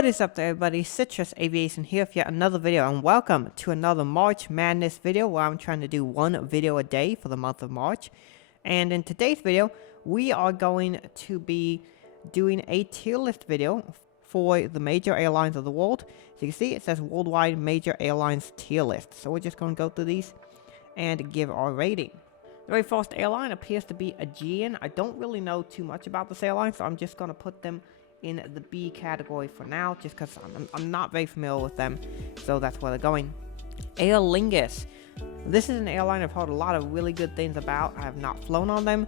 What is up there, everybody? Citrus Aviation here with yet another video, and welcome to another March Madness video where I'm trying to do one video a day for the month of March. And in today's video, we are going to be doing a tier list video for the major airlines of the world. So you can see it says Worldwide Major Airlines Tier List. So we're just going to go through these and give our rating. The very first airline appears to be Aegean. I don't really know too much about this airline, so I'm just going to put them in the B category for now, just because I'm not very familiar with them, so that's where they're going. Aer Lingus. This is an airline I've heard a lot of really good things about. I have not flown on them.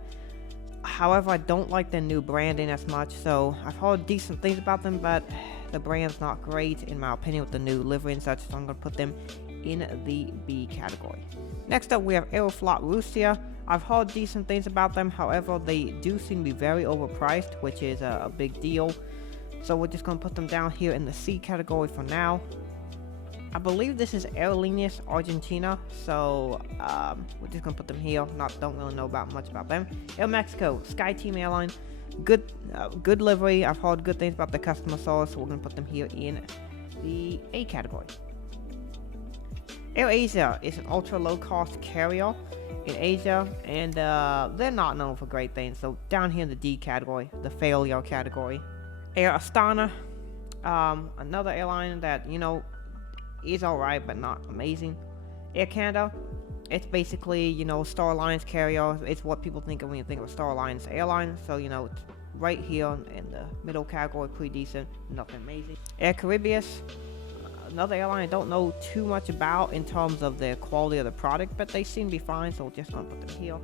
However, I don't like their new branding as much, so I've heard decent things about them, but the brand's not great in my opinion with the new livery and such, so I'm going to put them in the B category. Next up, we have Aeroflot Russia. I've heard decent things about them, however, they do seem to be very overpriced, which is a big deal. So we're just going to put them down here in the C category for now. I believe this is Airlines Argentina, so we're just going to put them here. Don't really know much about them. Air Mexico, SkyTeam Airline. Good livery. I've heard good things about the customer service, so we're going to put them here in the A category. AirAsia is an ultra low-cost carrier in Asia, and they're not known for great things, so down here in the D category, the failure category. Air Astana, another airline that, you know, is alright but not amazing. Air Canada, it's basically, you know, Star Alliance carrier. It's what people think of when you think of a Star Alliance airline, so, you know, it's right here in the middle category, pretty decent, nothing amazing. Air Caribbean, another airline I don't know too much about in terms of the quality of the product, but they seem to be fine, so we're just gonna put them here.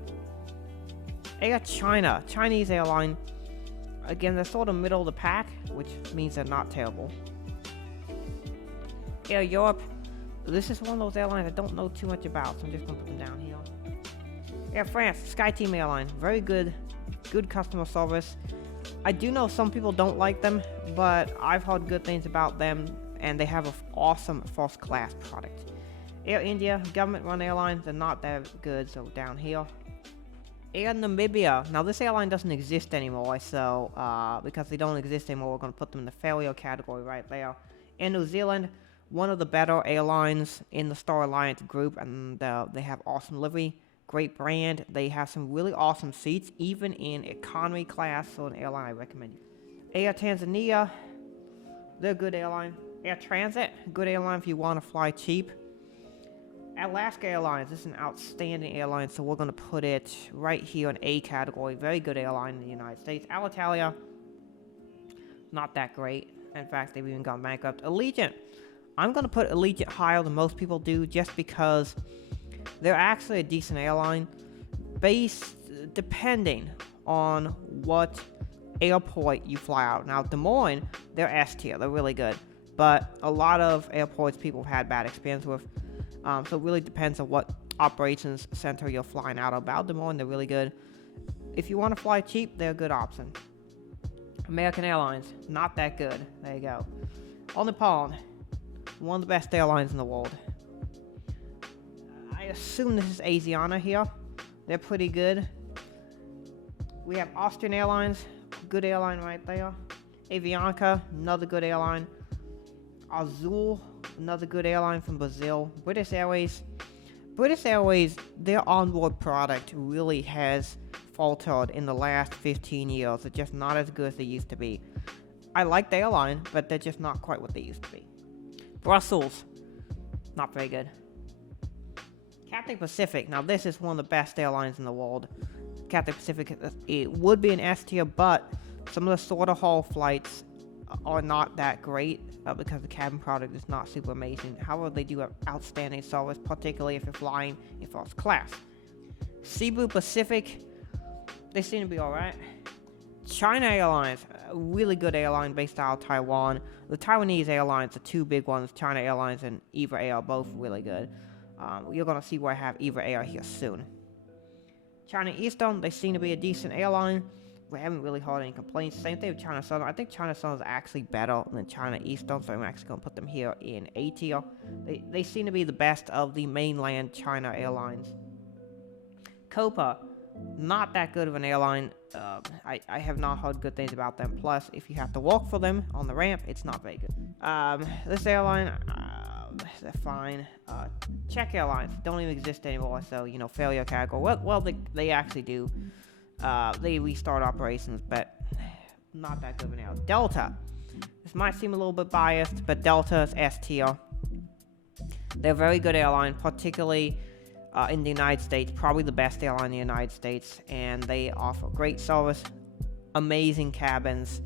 Air China, Chinese airline. Again, they're sort of middle of the pack, which means they're not terrible. Air Europe, this is one of those airlines I don't know too much about, so I'm just gonna put them down here. Air France, SkyTeam Airline, very good customer service. I do know some people don't like them, but I've heard good things about them, and they have an awesome first class product. Air India, government run airlines, they're not that good, so down here. Air Namibia, now this airline doesn't exist anymore, so because they don't exist anymore, we're going to put them in the failure category right there. Air New Zealand, one of the better airlines in the Star Alliance group, and they have awesome livery, great brand. They have some really awesome seats, even in economy class, so an airline I recommend. Air Tanzania, they're a good airline. Air Transit, good airline if you want to fly cheap. Alaska Airlines, this is an outstanding airline, so we're going to put it right here in A category. Very good airline in the United States. Alitalia, not that great. In fact, they've even gone bankrupt. Allegiant, I'm going to put Allegiant higher than most people do, just because they're actually a decent airline, depending on what airport you fly out. Now, Des Moines, they're S tier, they're really good. But a lot of airports people have had bad experience with. So it really depends on what operations center you're flying out of. About Des Moines, they're really good. If you want to fly cheap, they're a good option. American Airlines, not that good. There you go. All Nippon, one of the best airlines in the world. I assume this is Asiana here. They're pretty good. We have Austrian Airlines, good airline right there. Avianca, another good airline. Azul, another good airline from Brazil. British Airways, their onboard product really has faltered in the last 15 years. They're just not as good as they used to be. I like the airline, but they're just not quite what they used to be. Brussels, not very good. Cathay Pacific, now this is one of the best airlines in the world. Cathay Pacific, it would be an S tier, but some of the shorter haul flights are not that great because the cabin product is not super amazing. However, they do have outstanding service, particularly if you're flying in first class. Cebu Pacific, they seem to be alright. China Airlines, a really good airline based out of Taiwan. The Taiwanese airlines, the two big ones, China Airlines and EVA Air, are both really good. You're going to see where I have EVA Air here soon. China Eastern, they seem to be a decent airline. We haven't really heard any complaints. Same thing with China Southern. I think China Southern is actually better than China Eastern, so I'm actually going to put them here in A tier. They seem to be the best of the mainland China airlines. Copa, Not that good of an airline. I have not heard good things about them. Plus, if you have to walk for them on the ramp, it's not very good. This airline, they're fine. Czech Airlines don't even exist anymore, so, you know, failure category. Well, they actually do. They restart operations, but not that good of an airline. Delta. This might seem a little bit biased, but Delta is S tier. They're a very good airline, particularly in the United States, probably the best airline in the United States, and they offer great service, amazing cabins.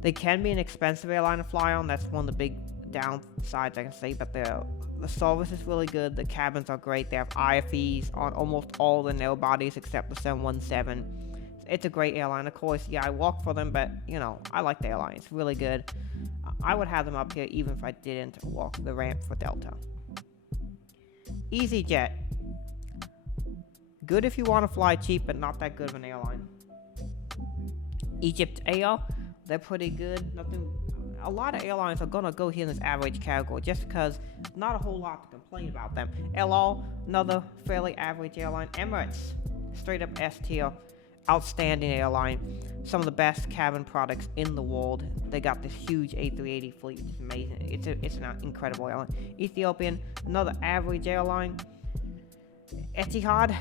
They can be an expensive airline to fly on. That's one of the big downsides I can say, but the service is really good. The cabins are great. They have IFEs on almost all the narrow bodies except the 717. It's a great airline. Of course, yeah, I walk for them, but, you know, I like the airline. It's really good. I would have them up here even if I didn't walk the ramp for Delta. EasyJet. Good if you want to fly cheap, but not that good of an airline. Egypt Air, they're pretty good. A lot of airlines are gonna go here in this average category just because not a whole lot to complain about them. LR, another fairly average airline. Emirates, straight up S tier, outstanding airline. Some of the best cabin products in the world. They got this huge A380 fleet, which is amazing. It's an incredible airline. Ethiopian, another average airline. Etihad,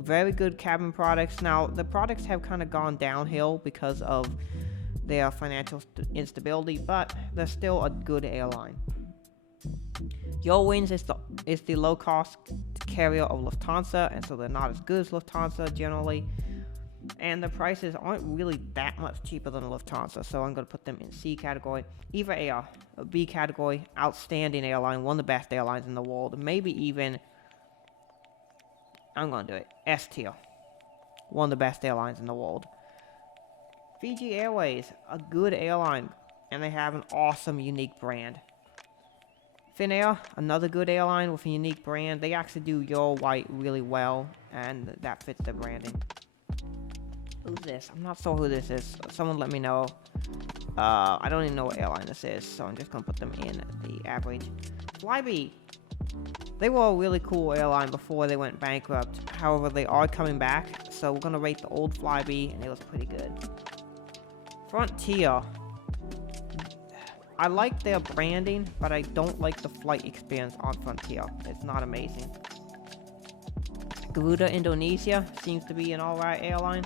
very good cabin products. Now, the products have kind of gone downhill because of their financial instability, but they're still a good airline. Eurowings is the low-cost carrier of Lufthansa, and so they're not as good as Lufthansa generally. And the prices aren't really that much cheaper than Lufthansa, so I'm going to put them in C category. EVA Air, a B category, outstanding airline, one of the best airlines in the world. Maybe even, I'm going to do it, S tier, one of the best airlines in the world. Fiji Airways, a good airline, and they have an awesome, unique brand. Finnair, another good airline with a unique brand. They actually do Euro White really well, and that fits their branding. Who's this? I'm not sure who this is. Someone let me know. I don't even know what airline this is, so I'm just going to put them in the average. Flybe. They were a really cool airline before they went bankrupt. However, they are coming back, so we're going to rate the old Flybe, and it was pretty good. Frontier. I like their branding, but I don't like the flight experience on Frontier. It's not amazing. Garuda Indonesia seems to be an alright airline.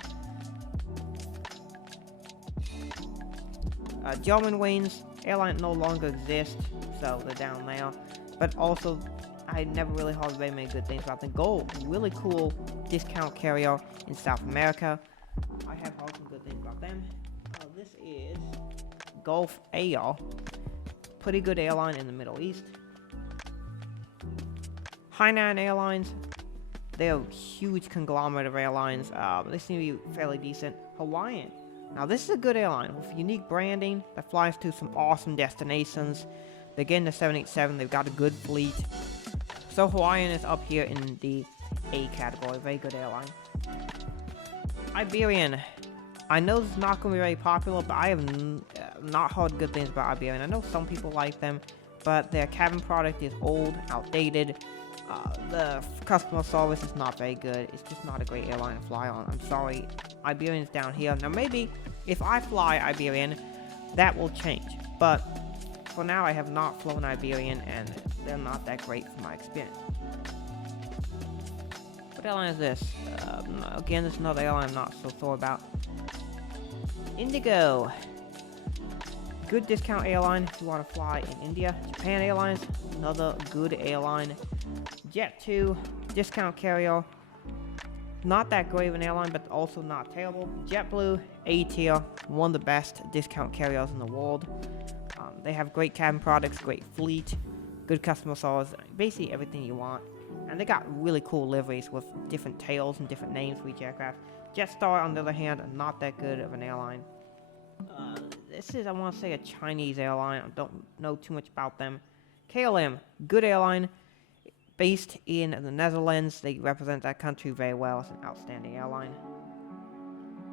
Germanwings airline no longer exists, so they're down there. But also, I never really heard very many good things about them. Go, really cool discount carrier in South America. I have heard some good things about them. This is Gulf Air, pretty good airline in the Middle East. Hainan Airlines, they're a huge conglomerate of airlines. They seem to be fairly decent. Hawaiian. Now this is a good airline with unique branding that flies to some awesome destinations. They're getting the 787, they've got a good fleet. So Hawaiian is up here in the A category, very good airline. Iberian. I know this is not going to be very popular, but I have not heard good things about Iberian. I know some people like them, but their cabin product is old, outdated. The customer service is not very good. It's just not a great airline to fly on. I'm sorry. Iberian's down here. Now maybe if I fly Iberian, that will change. But for now, I have not flown Iberian, and they're not that great from my experience. What airline is this? Again, this is another airline I'm not so sure about. Indigo. Good discount airline if you want to fly in India. Japan Airlines, another good airline. Jet2, discount carrier. Not that great of an airline, but also not terrible. JetBlue, A tier, one of the best discount carriers in the world. They have great cabin products, great fleet, good customer service, basically everything you want. And they got really cool liveries with different tails and different names for each aircraft. Jetstar, on the other hand, not that good of an airline. This is, I want to say, a Chinese airline. I don't know too much about them. KLM, good airline, based in the Netherlands. They represent that country very well. It's an outstanding airline.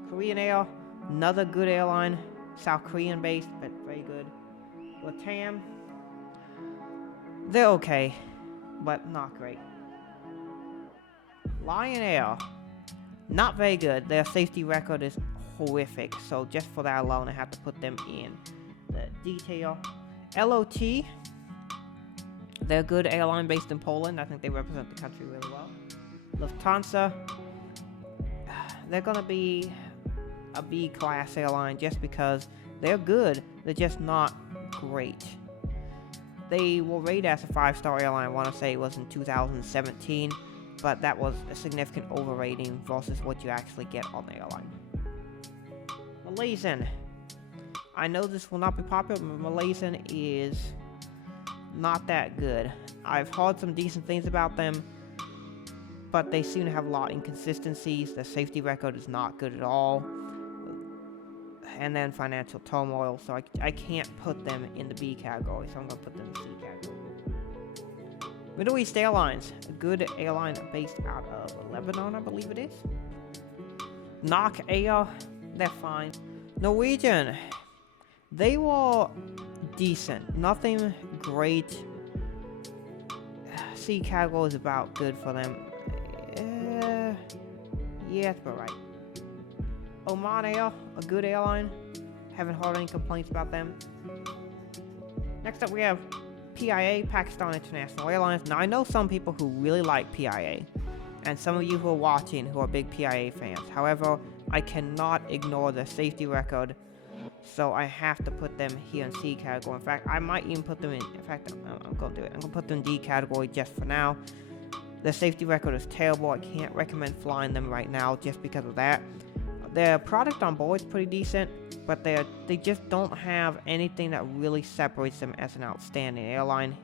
Korean Air, another good airline. South Korean based, but very good. LATAM, they're okay, but not great. Lion Air, Not very good. Their safety record is horrific. So just for that alone, I have to put them in the detail. LOT, they're a good airline based in Poland. I think they represent the country really well. Lufthansa, they're going to be a B-class airline just because they're good. They're just not great. They were rated as a 5-star airline. I want to say it was in 2017, but that was a significant overrating versus what you actually get on the airline. Malaysian. I know this will not be popular, but Malaysian is not that good. I've heard some decent things about them, but they seem to have a lot of inconsistencies. Their safety record is not good at all. And then financial turmoil, so I can't put them in the B category, so I'm going to put them in the C category. Middle East Airlines, a good airline based out of Lebanon, I believe it is. Nok Air, they're fine. Norwegian, they were decent, nothing great. C category is about good for them. Yeah, that's about right. Oman Air, a good airline. Haven't heard any complaints about them. Next up we have PIA, Pakistan International Airlines. Now I know some people who really like PIA, and some of you who are watching who are big PIA fans. However, I cannot ignore their safety record, so I have to put them here in C category. In fact, I might even put them in fact, I'm going to do it. I'm going to put them in D category just for now. Their safety record is terrible. I can't recommend flying them right now just because of that. Their product on board is pretty decent, but they just don't have anything that really separates them as an outstanding airline.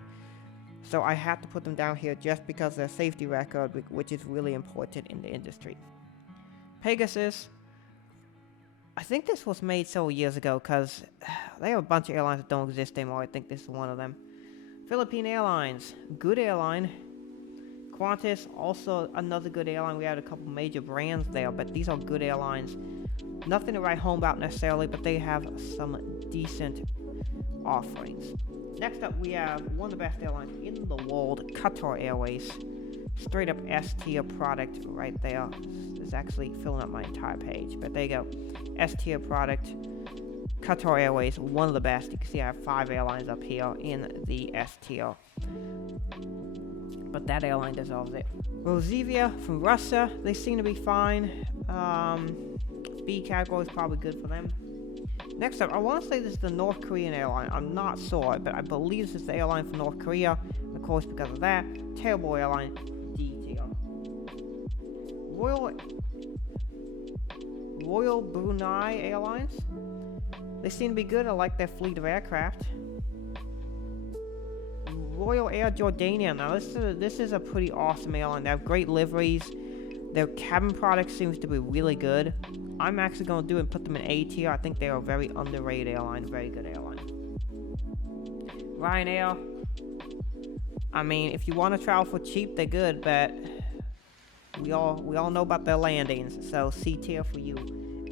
So I have to put them down here just because of their safety record, which is really important in the industry. Pegasus, I think this was made several years ago because they have a bunch of airlines that don't exist anymore. I think this is one of them. Philippine Airlines, good airline. Qantas, also another good airline. We had a couple major brands there, but these are good airlines. Nothing to write home about necessarily, but they have some decent offerings. Next up, we have one of the best airlines in the world, Qatar Airways. Straight up S tier product right there. It's actually filling up my entire page, but there you go. S tier product. Qatar Airways, one of the best. You can see I have 5 airlines up here in the S tier. But that airline deserves it. Rosivia from Russia, they seem to be fine. B category is probably good for them. Next up, I want to say this is the North Korean airline. I'm not sure, but I believe this is the airline from North Korea. And of course, because of that, terrible airline, D tier. Royal Brunei Airlines, they seem to be good. I like their fleet of aircraft. Royal Air Jordania. Now this is a pretty awesome airline. They have great liveries. Their cabin product seems to be really good. I'm actually going to do and put them in A tier. I think they are a very underrated airline, very good airline. Ryanair. I mean, if you want to travel for cheap, they're good, but we all know about their landings. So C tier for you.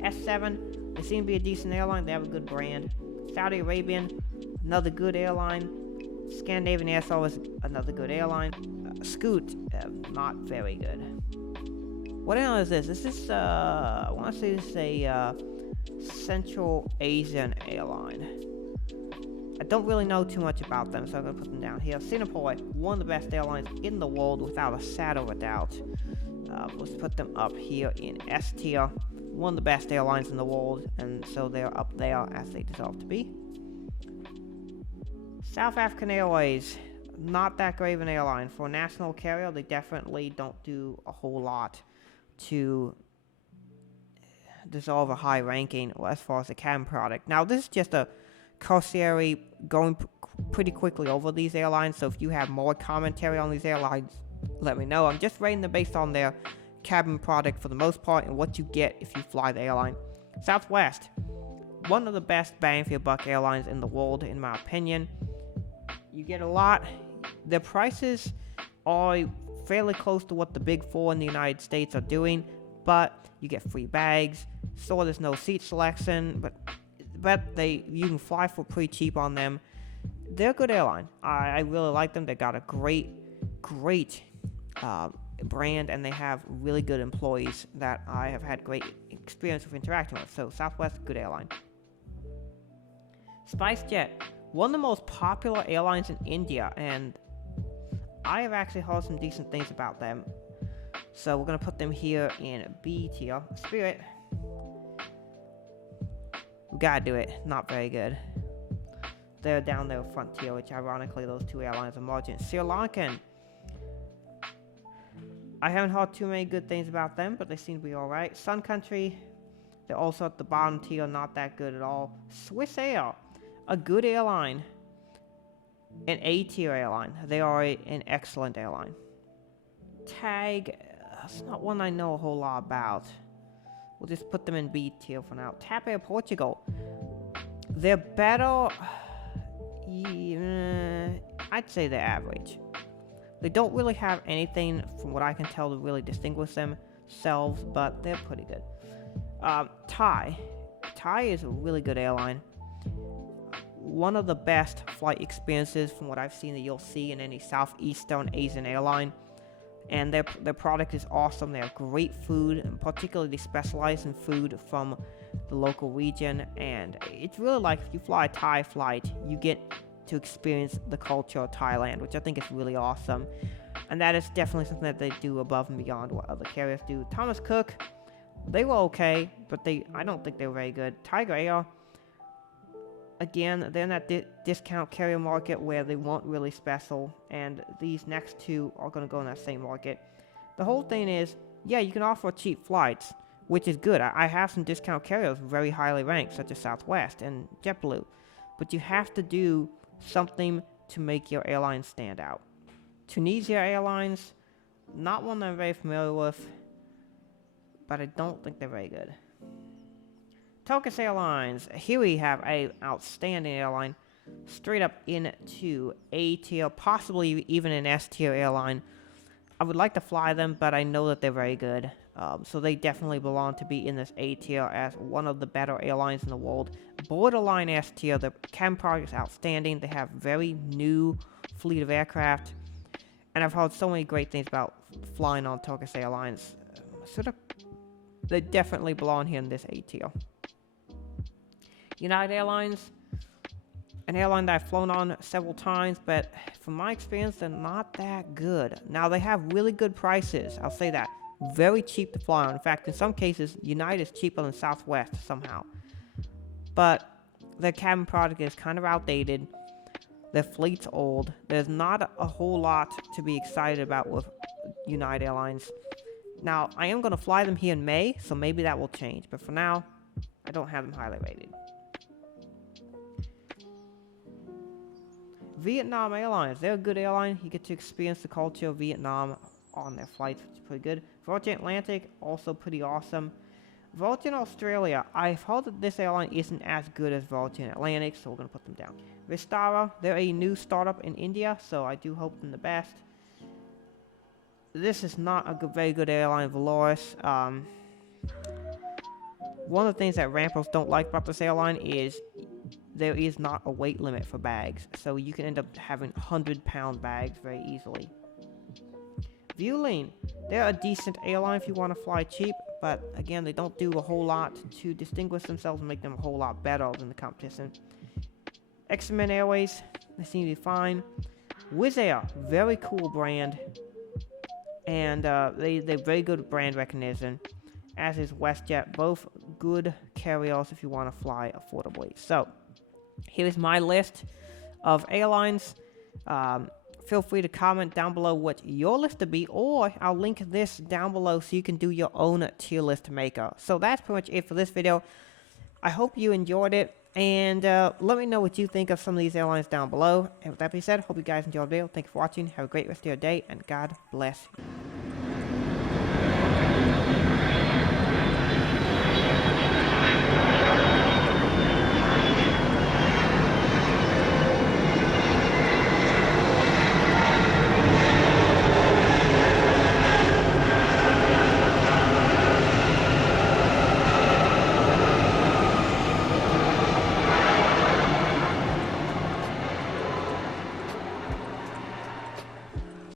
S7. They seem to be a decent airline. They have a good brand. Saudi Arabian, another good airline. Scandinavian and Scoot is another good airline. Scoot, not very good. What airline is this? This is, I want to say this is a Central Asian airline. I don't really know too much about them, so I'm going to put them down here. Singapore, one of the best airlines in the world without a shadow of a doubt. Let's put them up here in S tier. One of the best airlines in the world, and so they're up there as they deserve to be. South African Airways, not that great of an airline. For a national carrier, they definitely don't do a whole lot to deserve a high ranking as far as the cabin product. Now, this is just a cursory going pretty quickly over these airlines, so if you have more commentary on these airlines, let me know. I'm just rating them based on their cabin product for the most part and what you get if you fly the airline. Southwest, one of the best bang for your buck airlines in the world, in my opinion. You get a lot. Their prices are fairly close to what the big 4 in the United States are doing, but you get free bags. So there's no seat selection, but you can fly for pretty cheap on them. They're a good airline. I really like them. They got a great brand, and they have really good employees that I have had great experience with interacting with. So Southwest, good airline. SpiceJet, one of the most popular airlines in India, and I have actually heard some decent things about them. So we're going to put them here in B tier. Spirit, we gotta do it. Not very good. They're down there front tier, which ironically those two airlines are merging. Lankan, I haven't heard too many good things about them, but they seem to be alright. Sun Country, they're also at the bottom tier, not that good at all. Swiss Air, a good airline. An A tier airline. They are an excellent airline. Tag, that's not one I know a whole lot about. We'll just put them in B tier for now. TAP Air Portugal, they're better. I'd say they're average. They don't really have anything, from what I can tell, to really distinguish themselves, but they're pretty good. Thai is a really good airline. One of the best flight experiences from what I've seen that you'll see in any Southeastern Asian airline. And their product is awesome. They have great food, and particularly they specialize in food from the local region. And it's really like if you fly a Thai flight, you get to experience the culture of Thailand, which I think is really awesome. And that is definitely something that they do above and beyond what other carriers do. Thomas Cook, they were okay, but I don't think they were very good. Tiger Air, again, they're in that discount carrier market where they weren't really special, and these next two are going to go in that same market. The whole thing is, yeah, you can offer cheap flights, which is good. I have some discount carriers very highly ranked, such as Southwest and JetBlue, but you have to do something to make your airline stand out. Tunisia Airlines, not one that I'm very familiar with, but I don't think they're very good. Turkish Airlines, here we have an outstanding airline, straight up into A tier, possibly even an S tier airline. I would like to fly them, but I know that they're very good. So they definitely belong to be in this A tier as one of the better airlines in the world. Borderline S tier, the cabin product is outstanding. They have very new fleet of aircraft, and I've heard so many great things about flying on Turkish Airlines. They definitely belong here in this A tier. United Airlines, an airline that I've flown on several times, but from my experience, they're not that good. Now, they have really good prices, I'll say that. Very cheap to fly on. In fact, in some cases, United is cheaper than Southwest somehow. But their cabin product is kind of outdated. Their fleet's old. There's not a whole lot to be excited about with United Airlines. Now, I am going to fly them here in May, so maybe that will change. But for now, I don't have them highly rated. Vietnam Airlines, they're a good airline. You get to experience the culture of Vietnam on their flights, which is pretty good. Virgin Atlantic, also pretty awesome. Virgin Australia, I've heard that this airline isn't as good as Virgin Atlantic, so we're going to put them down. Vistara, they're a new startup in India, so I do hope them the best. This is not a very good airline, Valoris. One of the things that Rampers don't like about this airline is there is not a weight limit for bags, so you can end up having 100-pound bags very easily. Vueling, they're a decent airline if you want to fly cheap, but again, they don't do a whole lot to distinguish themselves and make them a whole lot better than the competition. Xiamen Airways, they seem to be fine. Wizz Air, very cool brand, and they're very good brand recognition, as is WestJet, both good carriers if you want to fly affordably. So, here's my list of airlines. Feel free to comment down below what your list to be, or I'll link this down below so you can do your own tier list maker. So that's pretty much it for this video. I hope you enjoyed it, and let me know what you think of some of these airlines down below. And with that being said, hope you guys enjoyed the video. Thank you for watching. Have a great rest of your day, and God bless you.